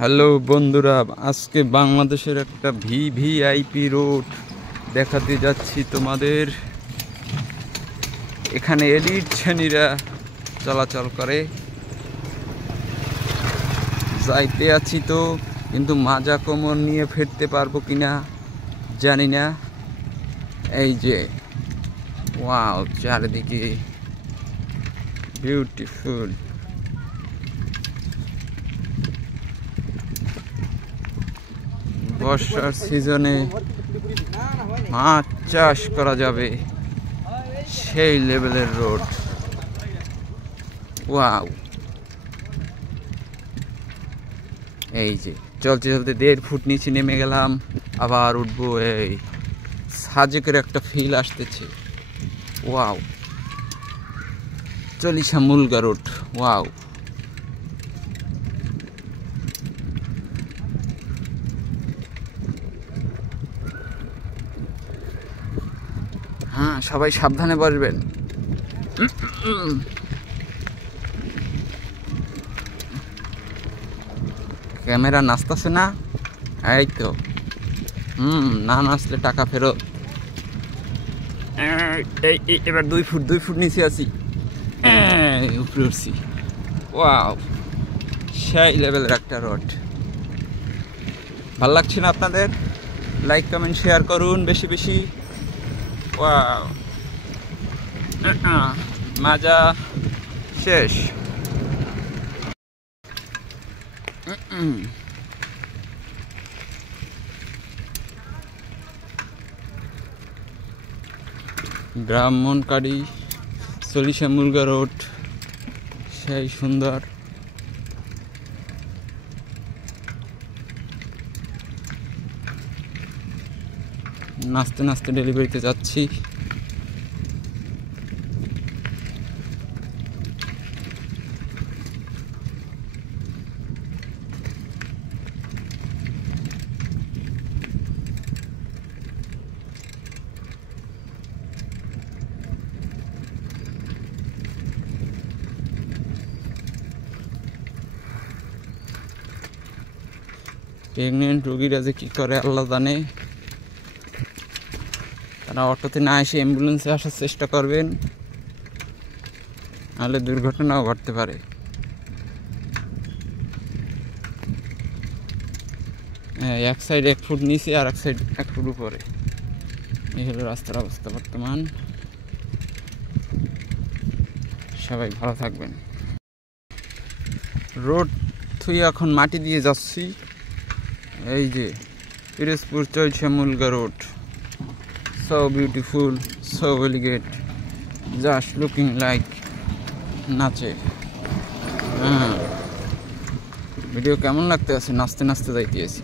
Hello বন্ধুরা, আজকে বাংলাদেশের একটা ভিভিআইপি রোড দেখাতে যাচ্ছি তোমাদের। এখানে এলিট শ্রেণীরা চলাচল করে। যাইতে আছি তো, কিন্তু মাজা কোমর নিয়ে ফিরতে পারবো কিনা জানি না। এই যে ওয়াও, চারিদিকে বিউটিফুল। বর্ষার সিজনে মাছ চাষ করা যাবে, সেই লেভেলের রোড। ওয়াও, এই যে চলতে চলতে 1.5 ফুট নিচে নেমে গেলাম, আবার উঠবো। এই সাজেকের একটা ফিল আসতেছে। ওয়াও, চলিসা মুলগা রোড। ওয়াও, হ্যাঁ, সবাই সাবধানে বসবেন। ক্যামেরা নাচতেছে না, এই তো। না নাচলে টাকা ফেরত। এবার 2 ফুট নিচে আছি, উপরে উঠছি। ওয়াও, সেই লেভেলের একটা রোড। ভাল লাগছে না আপনাদের? লাইক কমেন্ট শেয়ার করুন বেশি বেশি। ওয়াও, মাজা শেষ। ব্রাহ্মণকারী চলিসা মুলগা রোড, সেই সুন্দর। নাচতে নাচতে ডেলিভারিতে যাচ্ছি। প্রেগনেন্ট রোগীরা যে কী করে আল্লাহ জানে। তারা অটোতে না এসে অ্যাম্বুলেন্সে আসার চেষ্টা করবেন, নাহলে দুর্ঘটনাও ঘটতে পারে। এক সাইড 1 ফুট নিচে, আর এক সাইড 1 ফুট উপরে। এই হলো রাস্তার অবস্থা বর্তমান। সবাই ভালো থাকবেন। রোড থুই এখন মাটি দিয়ে যাচ্ছি। এই যে পিরোজপুর চলছে মুলগা road. So beautiful, so elegant, just looking like নাচে। ভিডিও কেমন লাগতে আছে? নাচতে নাচতে যাইতে আছি।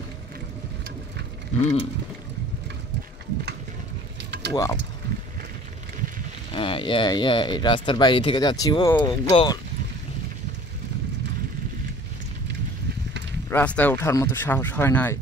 ওয়াও, রাস্তার বাইরে থেকে যাচ্ছি। ও গোল, রাস্তায় ওঠার মতো সাহস হয় নাই।